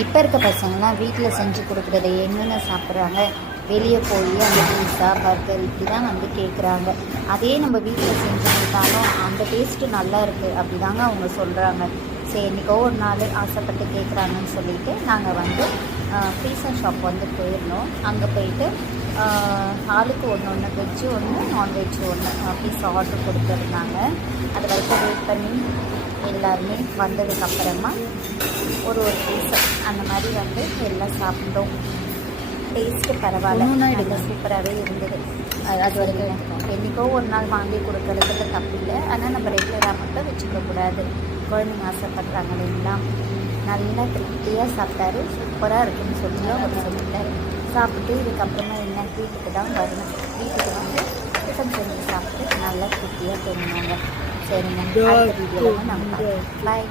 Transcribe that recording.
இப்போ இருக்க பசங்கள்லாம் வீட்டில் செஞ்சு கொடுக்குறத என்னென்ன சாப்பிட்றாங்க, வெளியே போய் அந்த பீஸா பர்கர் இப்படி தான் கேட்குறாங்க. அதே நம்ம வீட்டில் செஞ்சு கொடுத்தாலும் அந்த டேஸ்ட்டு நல்லா இருக்குது அப்படி தாங்க அவங்க சொல்கிறாங்க. சரி, என்றைக்கோ ஒரு நாள் ஆசைப்பட்டு கேட்குறாங்கன்னு சொல்லிவிட்டு நாங்கள் பீஸா ஷாப் போயிருந்தோம். அங்கே போயிட்டு ஆளுக்கு ஒன்று வெஜ்ஜு ஒன்று நான்வெஜ்ஜு ஒன்று பீஸா ஆர்டர் கொடுத்துருந்தாங்க. அது வரைக்கும் வெயிட் பண்ணி எல்லாருமே வந்ததுக்கப்புறமா ஒரு பீஸ் அந்த மாதிரி எல்லாம் சாப்பிட்டோம். டேஸ்ட்டு பரவாயில்ல, நல்லா சூப்பராகவே இருந்தது. அது வரைக்கும் என்றைக்கோ ஒரு நாள் வாங்கி கொடுக்கறதுக்கு தப்பு இல்லை. ஆனால் நம்ம ரெகுலராக மட்டும் வச்சுக்கக்கூடாது. குழந்தைங்க ஆசைப்படுறாங்க இல்லைங்களா. நல்லா திருப்தியாக சாப்பிட்டாரு. சூப்பராக இருக்குன்னு சொல்லி அவர் சொல்லிட்டார். சாப்பிட்டு இதுக்கப்புறமா என்ன வீட்டுக்கு தான் வரணும். வீட்டுக்கு டிஃபன் செஞ்சு சாப்பிட்டு நல்லா திருப்தியாக தூங்கினாங்க. சரிங்க, அடுத்த வீடியோவில் நம்ம பாய்.